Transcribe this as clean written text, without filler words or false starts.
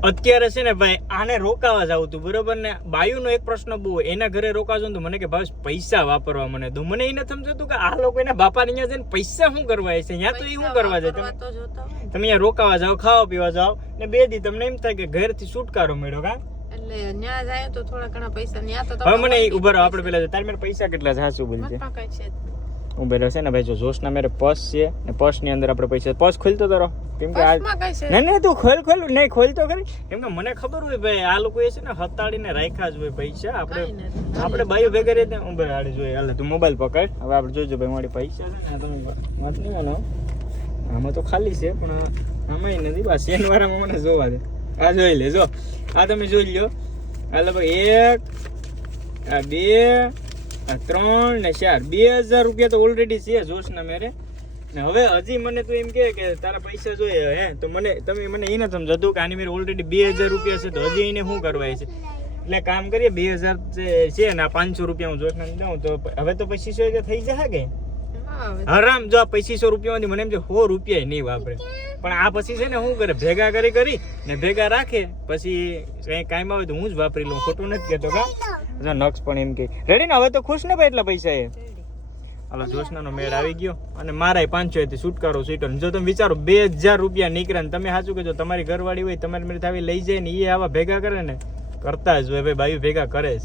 અત્યારે છે ને ભાઈ આને રોકાવા જાવ તું બરોબર ને બાયુનો એક પ્રશ્ન બહુ એના ઘરે રોકાજો ને તો મને કે ભાઈ પૈસા વાપરવા મને તો મને એ નથી સમજતું કે આ લોકો એના બાપા ને અહીંયા જઈને પૈસા શું કરવા છે અહીંયા તો એ શું કરવા જાય તમે અહીંયા રોકાવા જાવ ખાવા પીવા જાવ ને 2 દી તમને એમ થાય કે ઘરથી છુટકારો મળ્યો કા એટલે ન્યા જાય તો થોડા ઘણા પૈસા ન્યા તો હવે મને ઉભા રહો આપણે પેલા તાર મેરે પૈસા કેટલા છે હાસુ બોલ છે ઉભેલો છે ને ભાઈ જો જોશના મેરે પર્સ છે ને પર્સ ની અંદર આપણે પૈસા પર્સ ખોલતો તો રહો કેમ કે આ નહીં તું ખોલ નહીં ખોલતો કરી કેમ કે મને ખબર હોય ભાઈ આ લોકો એ છે ને હતાડીને રાખ્યા જ હોય પૈસા આપણે બાયો ભેગા રીતે ઉભે આડે જોઈએ હાલે તું મોબાઈલ પકડ હવે આપણે જોજો ભાઈ મારી પૈસા છે ને તમે વાત નહીં માનો આમાં તો ખાલી છે પણ આમાં નથી બસ શેનવાળામાં મને જોવા દે આ જોઈ લે જો આ તમે જોઈ લ્યો હાલે ભાઈ 1 આ 2 3 ને 4 2000 રૂપિયા તો ઓલરેડી છે જોશના મેરે ને હવે હજી મને તું એમ કે તારા પૈસા જોઈએ હે તો તમે મને એ નથી સમજાતું કે આની મેરે ઓલરેડી 2000 રૂપિયા છે તો હજી એને શું કરવા છે એટલે કામ કરીએ 2000 છે ને 500 રૂપિયા હું જોશનાને દઉં તો હવે તો 2500 થઈ જશે કે હરામ જો 2500 રૂપિયામાંથી મને એમ છે 100 રૂપિયા નહીં વાપરે પણ આ પછી છે ને શું કરે ભેગા કરી ને ભેગા રાખે પછી કઈ કામ આવે તો હું જ વાપરી લઉં ખોટું નથી કહેતો કા જો નક્ષ પણ એમ કે રેડી ને હવે તો ખુશ ને ભાઈ એટલા પૈસા એ હાલો જોશનાનો મેળ આવી ગયો અને મારાય 500 થી છુટકારો સીટો જો તમે વિચારો 2000 રૂપિયા નીકળે ને તમે સાચું કે જો તમારી ઘરવાળી હોય તમારી મેળે આવી લઈ જાય ને એ આવા ભેગા કરે ને કરતા જ હોય ભાઈ બાયું ભેગા કરે છે